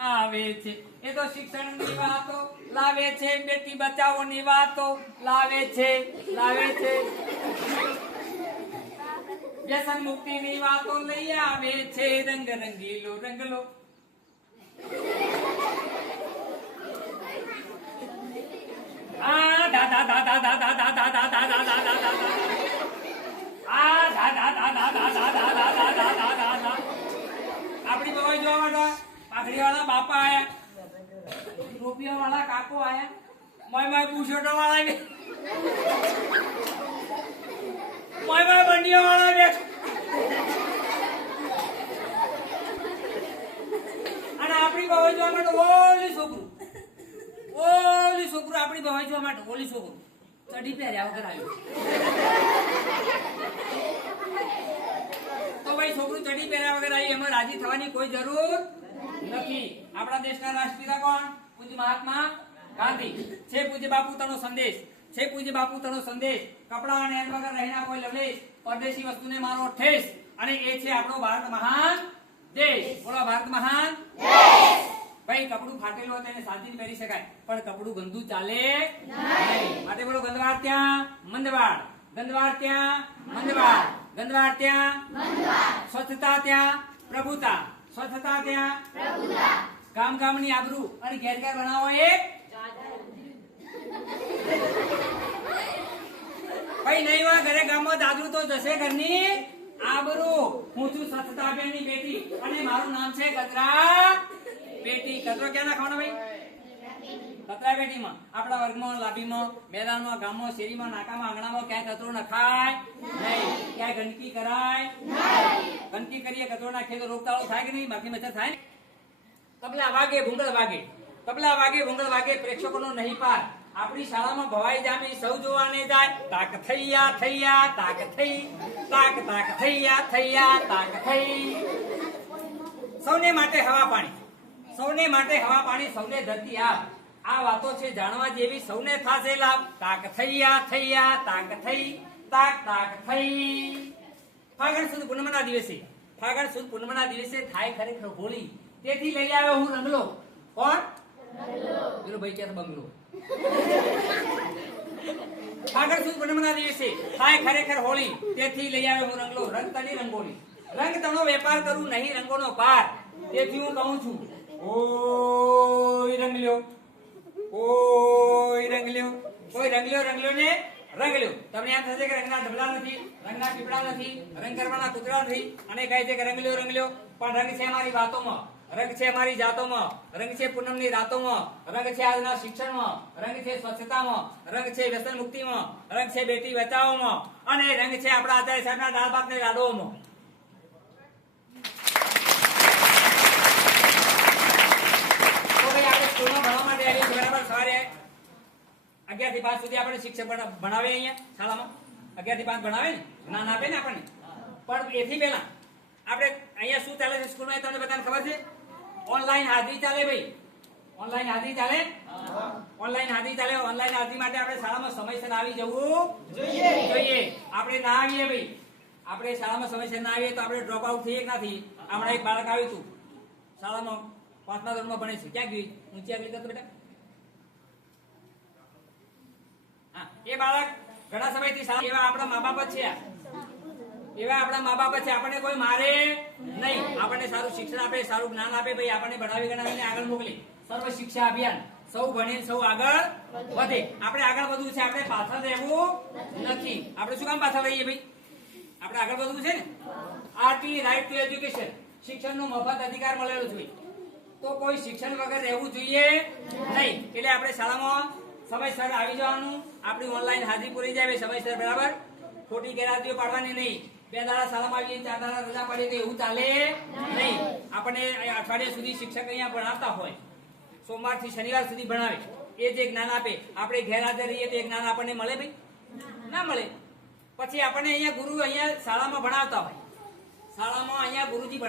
આવે છે। એ તો શિક્ષણની વાતો લાવે છે, બેટી બચાવોની વાતો લાવે છે, વ્યસન મુક્તિની વાતો લઈ આવે છે, રંગ રંગીલો રંગલો દાદા દાદા દાદા દાદા દાદા દાદા દાદા આપણી બવાઈ જોવા માટે પાઘડી વાળા બાપા આયા, રૂપિયા વાળા કાકો આયા, મોય બુશોટો વાળા બે, મોય બંડિયા વાળા બે, અને આપણી બવાઈ જોવા માટે ઓલી છોકરું આપણી બવાઈ જોવા માટે ઓલી છોકરું ચડી પહેર્યા વગર આવ્યું। તો ભાઈ છોકરું ચડી પહેર્યા વગર આવી એમાં રાજી થવાની કોઈ જરૂર નથી। આપણા દેશના રાષ્ટ્રપિતા કોણ? પૂજ્ય મહાત્મા ગાંધી છે। પૂજ્ય બાપુ તનો સંદેશ છે, પૂજ્ય બાપુ તનો સંદેશ, કપડા અને એન વગર રહેના કોઈ લવલેશ, પરદેશી વસ્તુને મારો ઠેસ, અને એ છે આપણો ભારત મહાન દેશ। બોલો ભારત મહાન દેશ। ભાઈ કપડું ફાટેલું હોય તેને શાંતિથી પહેરી શકાય, પણ કપડું ગંદુ ચાલે નહીં। માટે બોલો ગંદવાડ ત્યાં મંદવાડ, ગંદવાડ ત્યાં મંદવાડ, ગંદવાડ ત્યાં મંદવાડ, સ્વચ્છતા ત્યાં પ્રભુતા, સ્વચ્છતા ત્યાં પ્રભુતા, ગામ ગામની આબરૂ અને ઘેર ઘેર બનાવો એક ભાઈ નહીં હોય ઘરે ગામમાં દાદરું તો જશે ઘરની આબરૂ। હું છું સ્વચ્છતાબેનની બેટી અને મારું નામ છે કચરા પેટી। કચરો ક્યાં નાખવાનો ભાઈ? કચરા પેટીમાં। આપણા વર્ગમાં, લાબીમાં, મેદાનમાં, ગામમાં, શેરીમાં, નાકામાં, આંગણામાં ક્યાંય કચરો નખાય નહીં, ક્યાંય ગંદકી કરાય નહીં। ગંદકી કરીએ, કચરો નાખીએ તો રોગચાળો થાય કે નહીં? માખી મચ્છર થાય? તબલા વાગે ભૂંગળ વાગે, તબલા વાગે ભૂંગળ વાગે, પ્રેક્ષકોનો નહીં પાર। આપણી શાળામાં ભવાઈ જામી સૌ જોવાને જાય, તાક થઈયા થઈયા તાક થઈ, તાક તાક થઈયા થઈયા તાક થઈ। સૌને માટે હવા પાણી, સૌને માટે હવા પાણી, સૌને ધરતી આપ, આ વાતો છે જાણવા જેવી, સૌને થાશે લાભ। તાક થઈયા થઈયા તાક થઈ, તાક તાક થઈ। ફાગણ સુદ પૂનમના દિવસે, ફાગણ સુદ પૂનમના દિવસે થાય ખરેખર હોળી, તેથી લઈ આવ્યો હું રંગલો। કોણ? રંગલો ભાઈ કે બંગલો। ફાગણ સુદ પૂનમના દિવસે થાય ખરેખર હોળી, તેથી લઈ આવ્યો હું રંગલો। રંગ તણી રંગોળી, રંગ તણો વેપાર કરું નહીં રંગોનો પાર, તેથી હું કહું છું ઓય રંગલ્યો, ઓય રંગલ્યો, કોઈ રંગલ્યો રંગલ્યો ને રંગલ્યો। તમને એમ થશે કે રંગના ઢબલા નથી, રંગના પીપળા નથી, રંગ કરવાના કૂતરા નથી, અને કહે છે કે રંગલ્યો રંગલ્યો, પણ રંગ છે અમારી વાતોમાં, રંગ છે અમારી જાતોમાં, રંગ છે પૂનમની રાતોમાં, રંગ છે આજના શિક્ષણમાં, રંગ છે સ્વચ્છતામાં, રંગ છે વ્યસન મુક્તિમાં, રંગ છે બેટી બચાવોમાં, અને રંગ છે આપણા આચાર્ય સાહેબના દાળ ભાત ને લાડુઓમાં। ભણવા માટે આવીએ બરાબર। સવારે 11 થી 5 સુધી આપણે શિક્ષક ભણાવે અહીંયા શાળામાં, 11 થી 5 ભણાવે ને, જ્ઞાન આપે ને આપણને। પણ એથી પહેલા આપણે અહીંયા શું ચાલે છે સ્કૂલમાં તમને બધાને ખબર છે? ઓનલાઈન હાજરી ચાલે ભાઈ, ઓનલાઈન હાજરી ચાલે, ઓનલાઈન હાજરી ચાલે। ઓનલાઈન હાજરી માટે આપણે શાળામાં સમયસર આવી જવું જોઈએ। આપણે ના આવીએ ભાઈ, આપણે શાળામાં સમયસર ના આવીએ તો આપણે ડ્રોપ આઉટ થઈએ કે નથી? હમણાં એક બાળક આવ્યું હતું શાળામાં, 5મા ધોરણમાં ભણે છે, ક્યાં ગઈ? ઊંચી આગળ કરતો બેટા। હા, એ બાળક ઘણા સમયથી શાળા, એવા આપણા મા બાપ જ છે, એવા આપણા મા બાપ છે, આપણને કોઈ મારે નહીં, આપણને સારું શિક્ષણ આપે, સારું જ્ઞાન આપે, ભાઈ આપણને ભણાવી ગણાવીને આગળ મોકલી। સર્વ શિક્ષા અભિયાન, સૌ ભણીને સૌ આગળ વધે। આપણે આગળ વધવું છે, આપણે પાછળ રહેવું નથી। આપણે શું કામ પાછળ રહીએ ભાઈ? આપણે આગળ વધવું છે ને। આરટી રાઈટ ટુ એજ્યુકેશન, શિક્ષણનો મફત અધિકાર મળેલો છે, તો કોઈ શિક્ષણ વગર રહેવું જોઈએ નહીં। એટલે આપણે શાળામાં સમયસર આવી જવાનું, આપણી ઓનલાઈન હાજરી પૂરી જાય સમયસર બરાબર, ખોટી ગેરહાજરીઓ પાડવાની નહીં। 2 દાડા શાળામાં આવીએ, 4 દાડા રજા પાડીએ તો એવું ચાલે નહીં। આપણને અઠવાડિયા સુધી શિક્ષક અહીંયા ભણાવતા હોય, સોમવારથી શનિવાર સુધી ભણાવે, એ જે જ્ઞાન આપે, આપણે ગેરહાજર રહીએ તો એ જ્ઞાન આપણને મળે ભાઈ? ના મળે। પછી આપણને અહીંયા ગુરુ અહીંયા શાળામાં ભણાવતા હોય, શાળામાં અહીંયા ગુરુજી